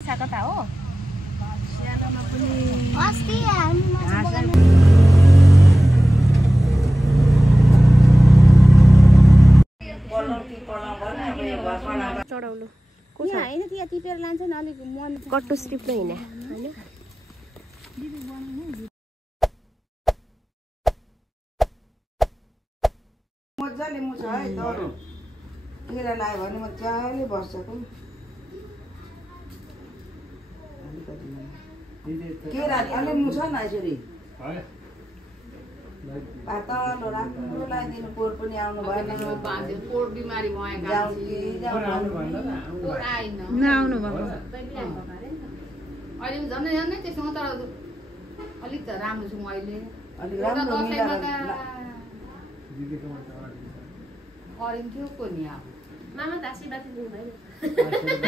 कता हो स्यालोमा पनि अस्ति हामी माछा बगानमा चढाउनु यहाँ हैन त्यहाँ टिपेर लान्छ नि अलिक मन कट्टु स्ट्रिप नै हैन हैन मजाले मुछ है तर किरा लाग्यो भने मजाले बस्छको किरा अलि मुछ न यसरी पातलो राम्रो लगाइदिनु पोर पनि आउनु भएन पोर बिमारी भएका नआउनु भएको अहिले झन्डै झन्डै त्यसमा त अलिक त राम्रो छु म अहिले अलिक राम्रो गरिन्थ्यो को नि अब मामा त आशीर्वाद दिनु भएन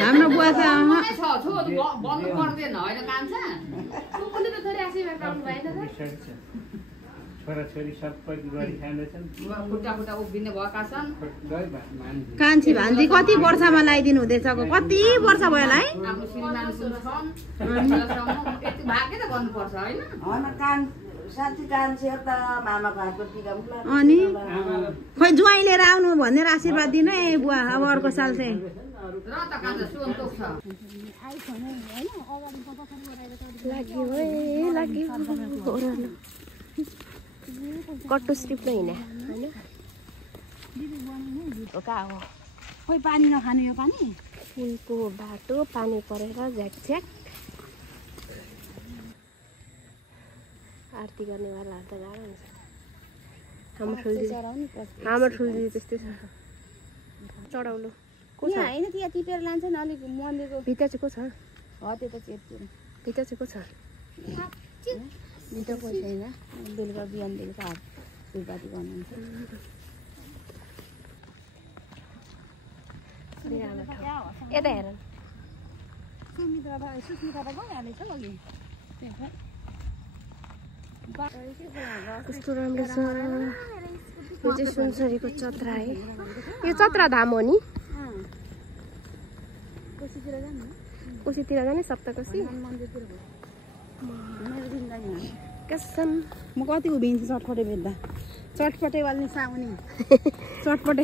हाम्रो बुवा चाहिँ छ छु भन्नु पर्दैन होइन कान्छा कुकुरले त थोरै आशीर्वाद पाउनु भएन त छोराछोरी सबै गरी खाँदैछन् खुट्टा खुट्टा उभिने भएका छन् कान्छी भान्जी कति वर्षमा लगाइदिनु हुँदैछ कति वर्ष भयो होला है आफ्नो श्रीमान छन् यति भाग्य त गर्नुपर्छ होइन होइन कान साँच्ची कान छेर त मामाको हातको टिका पनि अनि खोइ ज्वाइँ लिएर आउनु भनेर आशीर्वाद दिनु है बुवा अब अर्को साल चाहिँ र त कान्छा सुन्तोक छ लाग्यो है लाग्यो ओरालो कट्टु स्ट्रिप नै हैन हैन हो का हो खोइ पानी नखानु यो पानी पुलको बाटो पानी परेर झ्याकझ्याक आरती गर्नेवालाहरू त गाह्रो हुन्छ हाम्रो ठुल्दी त्यस्तै छ चढाउनु को छ यहाँ हैन त्यहाँ टिपेर लान्छ नि अलिक मन्दिरको भित्र चाहिँ को छ हो त्यो त चेप्तिर भित्र चाहिँ को छ भित्र कोही छैन बेलुका बिहान बेलुका फुलपाती गर्नुहुन्छ यता हेर सुस्मिता त गइहालेछ अघि कस्तो राम्रो छ यो चाहिँ सुनसरीको चत्रा है यो चत्रा धाम हो नि कोसीतिर जाने सप्तकोशी कसम म कति उभिन्छु चटपटे बेच्दा चटपटे वाल्ने साउनी चटपटे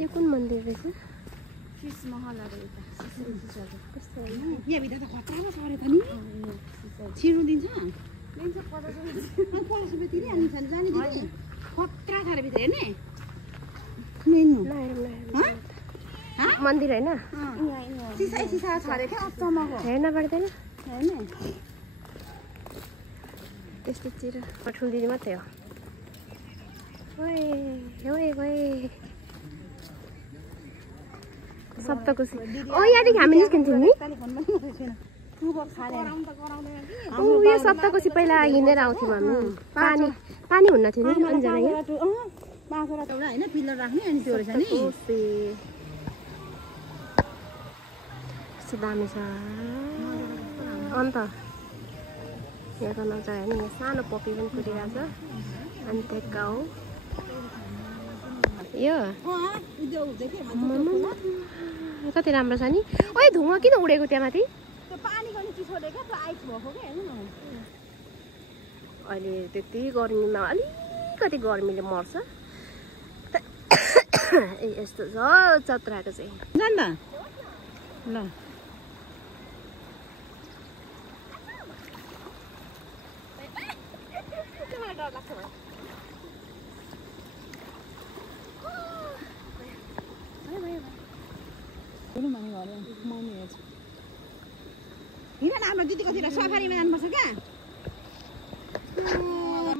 यो कुन मन्दिर रहेछ यहाँ भित्र त खतरा सरे त नि छिर्नु दिन्छ 50 रुपियाँ तिरिहाल्नु छ नि जाने दिदी खतरा छ रे भित्र हेर्ने मन्दिर होइन सिसा छरे क्या चमक हेर्न पर्दैन हेर्ने त्यस्तोतिर ठुल्दिदी मात्रै हो सप्तकोशी यहाँदेखि हामी निस्किन्छौँ नि यो सप्तकोशी पहिला हिँडेर आउँथ्यौँ हामी पानी हुन्न थियो नि अन्जना यहाँ होइन पिलर राख्ने अनि त्यो रहेछ नि कस्तो दामी छ अन्त यहाँको नजर हेर्नु यहाँ सानो पपी पनि फुटिरहेको छ अनि त्यहाँ हो यो कति राम्रो छ नि ओइ धुवा किन उडेको त्यहाँ माथि अहिले त्यति गर्मीमा अलिकति गर्मीले मर्छ ए यस्तो छ चत्राको चाहिँ जान त ल हाम्रो दिदीकोतिर सफारीमा जानुपर्छ क्या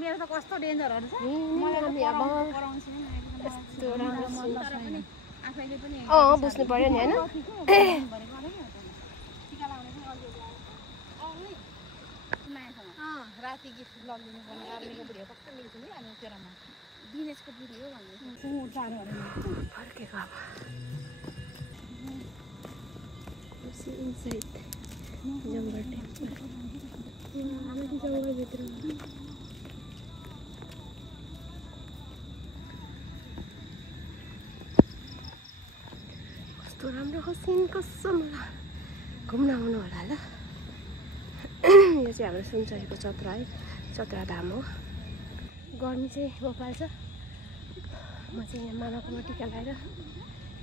मेरो त कस्तो डेन्जरहरू छ बुझ्नु पर्यो नि होइन राति गीत लगिदिनु पर्ने आर्मीको भिडियो कस्तो मिल्छ नि अनि तेह्रमा दिनेशको भिडियो भन्ने फर्केको अब इनसाइड जङ्गल जङ्गलभित्र कस्तो राम्रो हसिन कसम होला घुम्न आउनु होला ल यो चाहिँ हाम्रो सुनचरीको चत्रा है चत्रा धाम हो गर्मी चाहिँ गोपाल छ म चाहिँ यहाँ मामाकोमा टिका लगाएर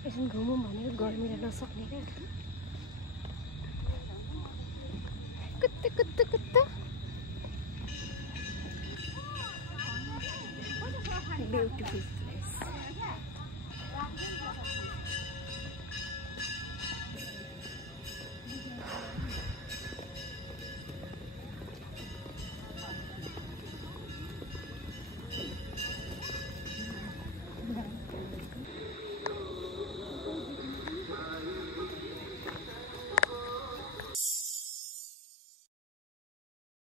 एकछिन घुमौँ भनेको गर्मीले नसक्ने क्या कुत्ता कुत्ता कुत्ता ब्युटिफुल